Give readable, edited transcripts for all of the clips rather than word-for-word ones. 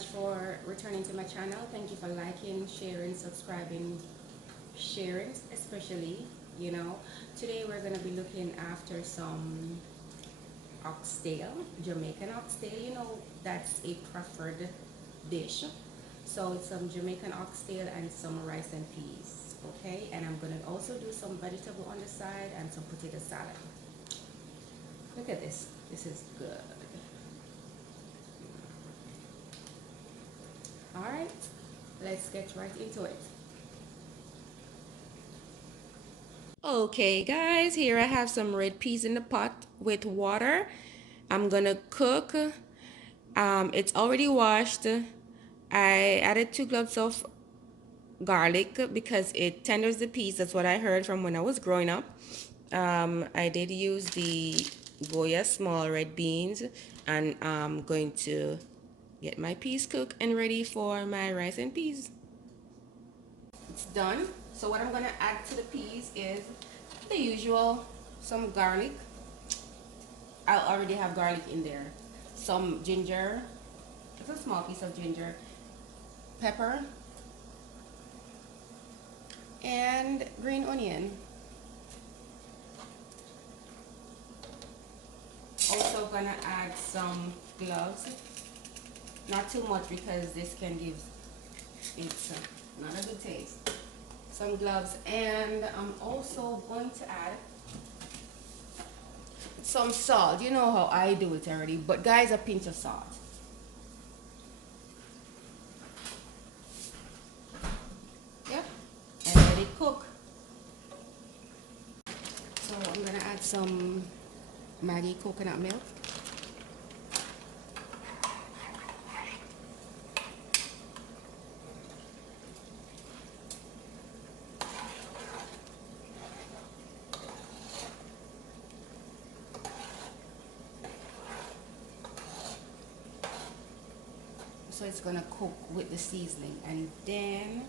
much for returning to my channel. Thank you for liking, sharing, subscribing, sharing, especially, you know. Today we're going to be looking after some oxtail, Jamaican oxtail. You know, that's a preferred dish. So it's some Jamaican oxtail and some rice and peas, okay? And I'm going to also do some vegetable on the side and some potato salad. Look at this. This is good. All right, let's get right into it. Okay guys, here I have some red peas in the pot with water. I'm gonna cook. It's already washed. I added 2 cloves of garlic because it tenders the peas. That's what I heard from when I was growing up. I did use the Goya small red beans, and I'm going to get my peas cooked and ready for my rice and peas. It's done. So what I'm gonna add to the peas is the usual, some garlic. I already have garlic in there. Some ginger, it's a small piece of ginger, pepper, and green onion. Also gonna add some cloves. Not too much because this can give it's not a good taste. Some gloves, and I'm also going to add some salt. You know how I do it already, but guys, a pinch of salt. Yep, and let it cook. So I'm gonna add some Maggi coconut milk. So it's gonna cook with the seasoning, and then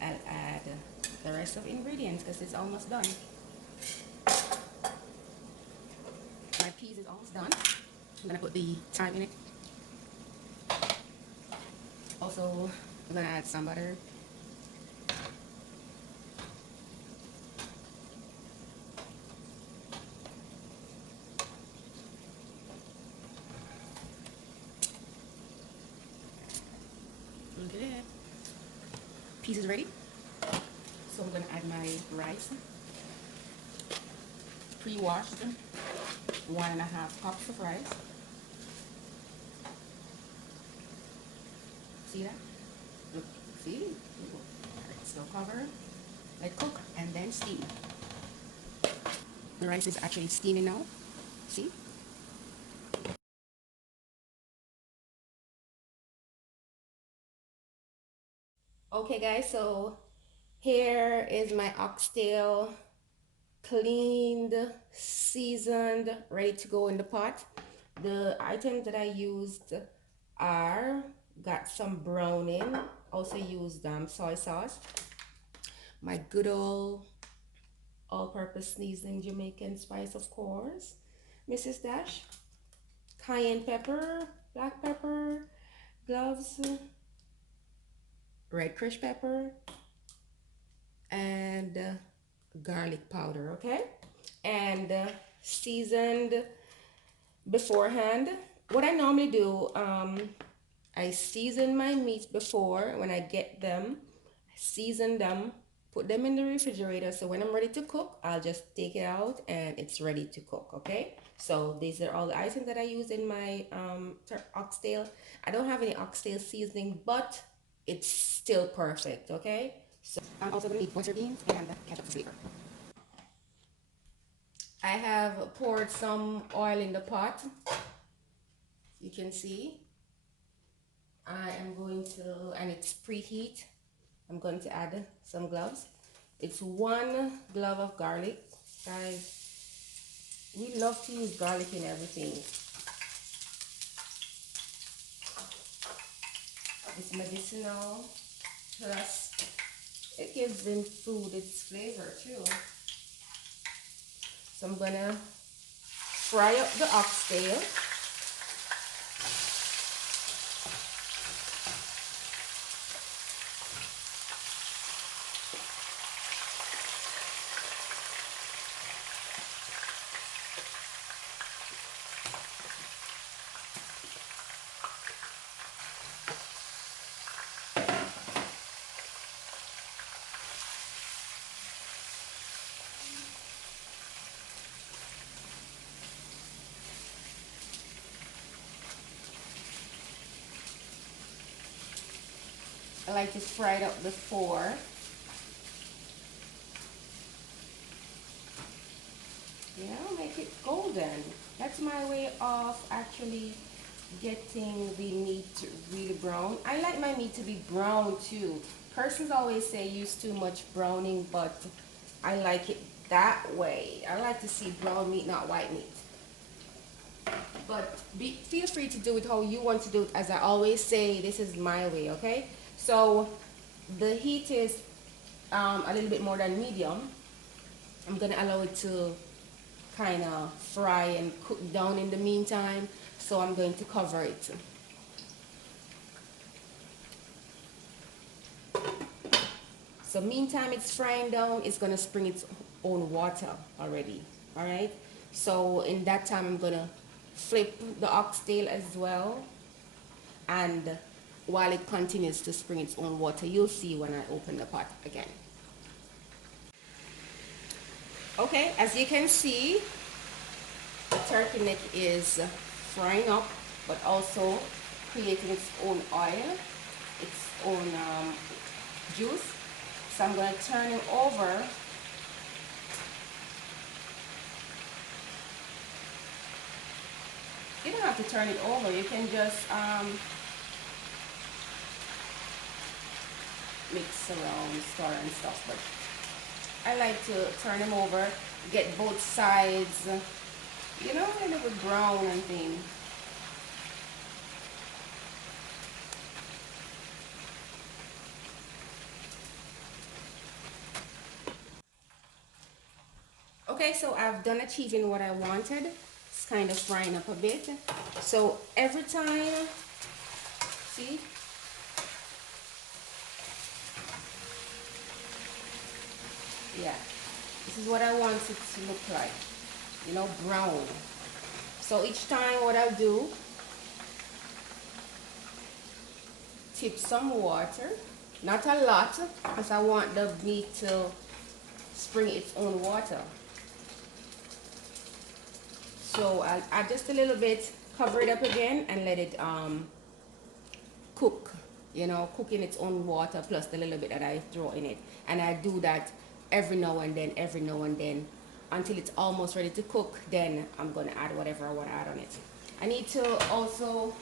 I'll add the rest of the ingredients because it's almost done. My peas is almost done. I'm gonna put the thyme in it. Also, I'm gonna add some butter. Look at that. Peas is ready. So I'm gonna add my rice, pre-washed, 1.5 cups of rice. See that? Look, see? Alright, so cover, let cook, and then steam. The rice is actually steaming now. See? Okay guys, so here is my oxtail, cleaned, seasoned, ready to go in the pot. The items that I used are, got some browning, also used soy sauce, my good old all-purpose seasoning Jamaican spice, of course, Mrs. Dash, cayenne pepper, black pepper, gloves, red crushed pepper, and garlic powder, okay? And seasoned beforehand. What I normally do, I season my meats before when I get them, season them, put them in the refrigerator, so when I'm ready to cook, I'll just take it out and it's ready to cook, okay? So these are all the items that I use in my oxtail. I don't have any oxtail seasoning, but it's still perfect, okay? So I'm also gonna need butter beans and ketchup flavor. I have poured some oil in the pot. You can see I am going to, and it's preheat. I'm going to add some gloves. It's 1 glove of garlic. Guys, we love to use garlic in everything. It's medicinal, plus it gives in food its flavor too. So I'm gonna fry up the oxtail. like it fried up before. You know, make it golden. That's my way of actually getting the meat really brown. I like my meat to be brown too. Persons always say use too much browning, but I like it that way. I like to see brown meat, not white meat. But feel free to do it how you want to do it. As I always say, this is my way, okay? So the heat is a little bit more than medium. I'm gonna allow it to kind of fry and cook down in the meantime. So I'm going to cover it. So meantime it's frying down, it's gonna spring its own water already. All right. So in that time I'm gonna flip the oxtail as well, and while it continues to spring its own water, you'll see when I open the pot again. Okay, as you can see, the turkey neck is frying up, but also creating its own oil, its own juice. So I'm going to turn it over. You don't have to turn it over. You can just mix around, stir and stuff. But I like to turn them over, get both sides, you know, a little bit brown and things. Okay, so I've done achieving what I wanted. It's kind of frying up a bit. So every time, see? Yeah, this is what I want it to look like, you know, brown. So each time what I'll do, tip some water, not a lot, because I want the meat to spring its own water. So I'll add just a little bit, cover it up again, and let it cook, you know, cook in its own water plus the little bit that I throw in it. And I do that every now and then, until it's almost ready to cook. Then I'm going to add whatever I want to add on it. I need to also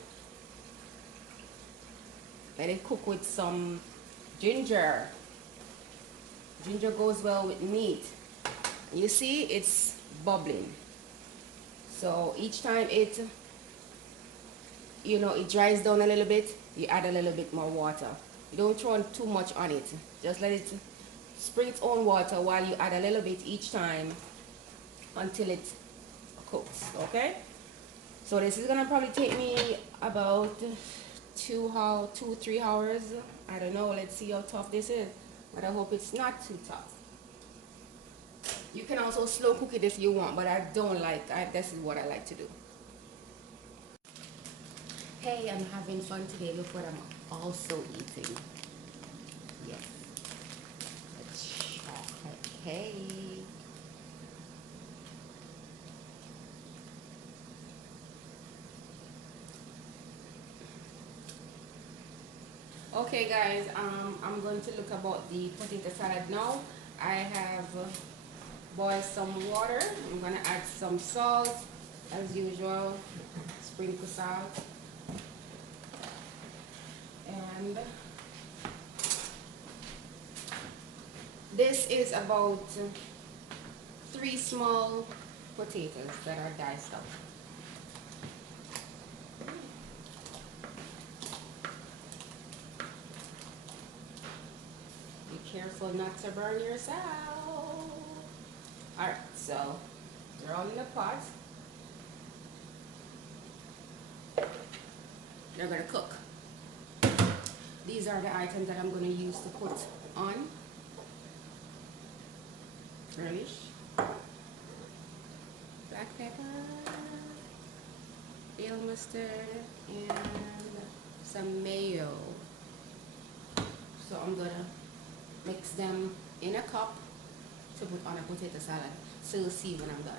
let it cook with some ginger. Ginger goes well with meat. You see, it's bubbling. So each time it, you know, it dries down a little bit, you add a little bit more water. You don't throw too much on it. Just let it spring its own water while you add a little bit each time until it cooks, okay? So this is gonna probably take me about 3 hours. I don't know, let's see how tough this is. But I hope it's not too tough. You can also slow cook it if you want, but I don't like, this is what I like to do. Hey, I'm having fun today. Look what I'm also eating. Yes. A chocolate cake. Okay guys, I'm going to look about the potato salad now. I have boiled some water. I'm going to add some salt as usual, sprinkle salt, and this is about 3 small potatoes that are diced up. Be careful not to burn yourself. Alright, so they're all in the pot. They're gonna cook. These are the items that I'm gonna use to put on. Relish, black pepper, pale mustard, and some mayo. So I'm gonna mix them in a cup to put on a potato salad. So you'll see when I'm done.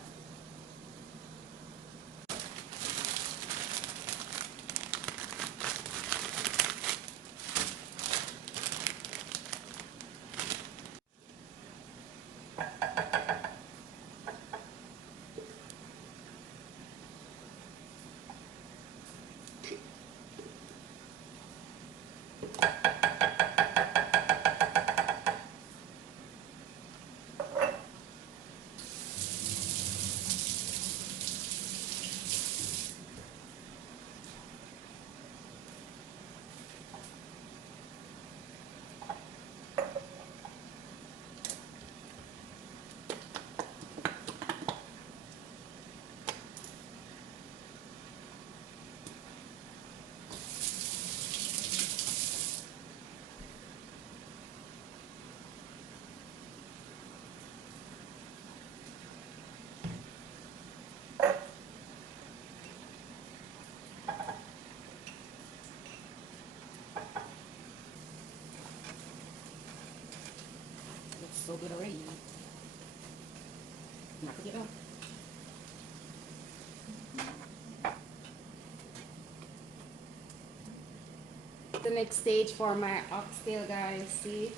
so good already. Not forget that. The next stage for my oxtail, guys. See,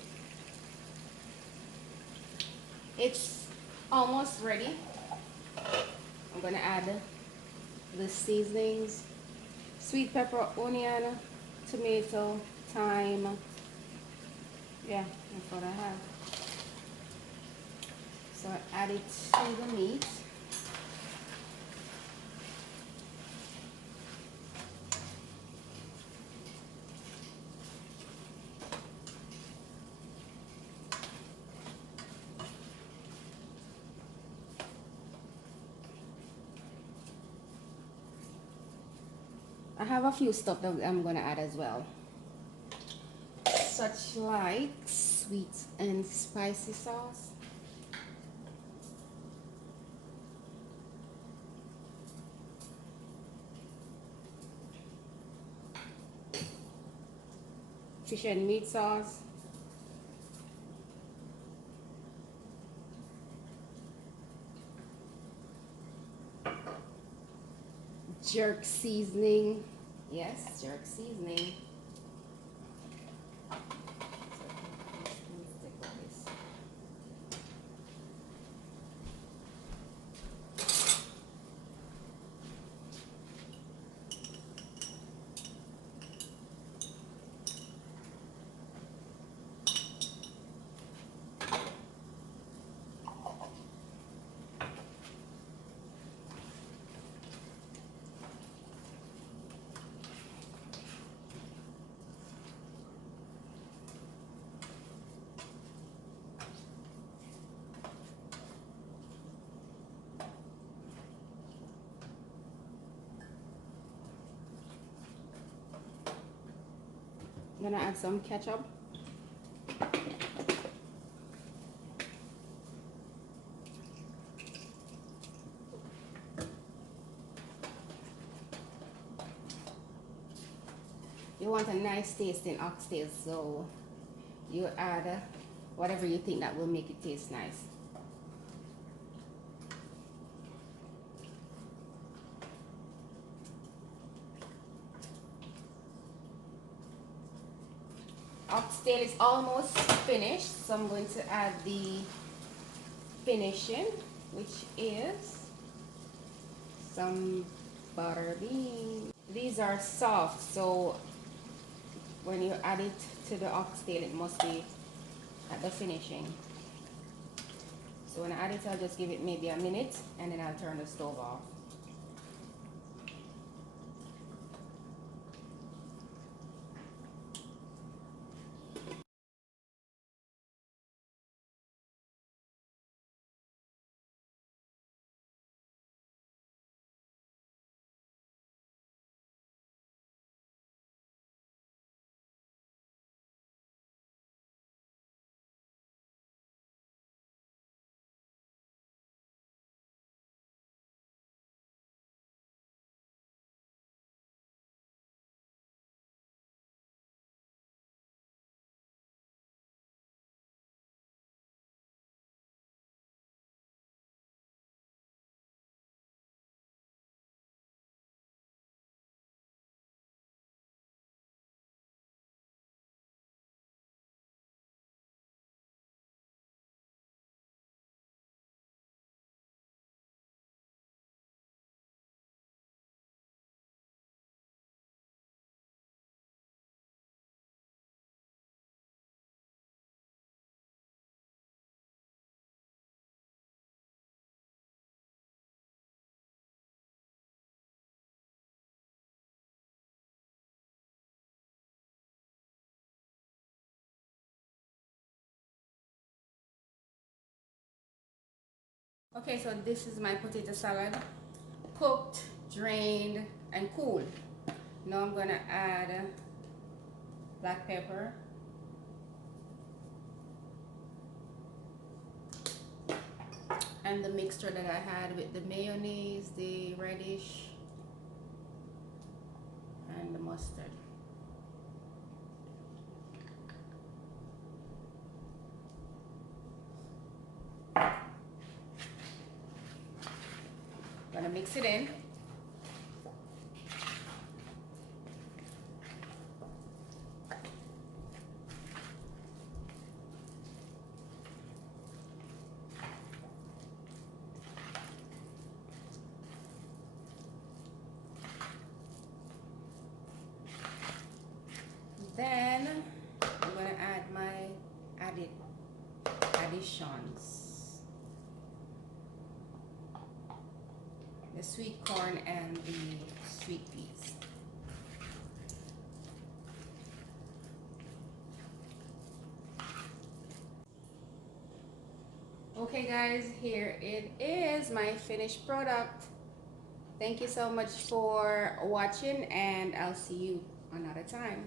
it's almost ready. I'm gonna add the seasonings: sweet pepper, onion, tomato, thyme. Yeah, that's what I have. So I add it to the meat. I have a few stuff that I'm gonna add as well, such like sweet and spicy sauce, fish and meat sauce, jerk seasoning. Yes, jerk seasoning. I'm gonna add some ketchup. You want a nice tasting oxtail, so you add whatever you think that will make it taste nice. Oxtail is almost finished, so I'm going to add the finishing, which is some butter beans. These are soft, so when you add it to the oxtail, it must be at the finishing. So when I add it, I'll just give it maybe a minute, and then I'll turn the stove off. Okay, so this is my potato salad, cooked, drained, and cooled. Now I'm gonna add black pepper, and the mixture that I had with the mayonnaise, the radish, and the mustard. mix it in. Then I'm gonna add my additions. The sweet corn and the sweet peas. Okay guys, here it is, my finished product. Thank you so much for watching, and I'll see you another time.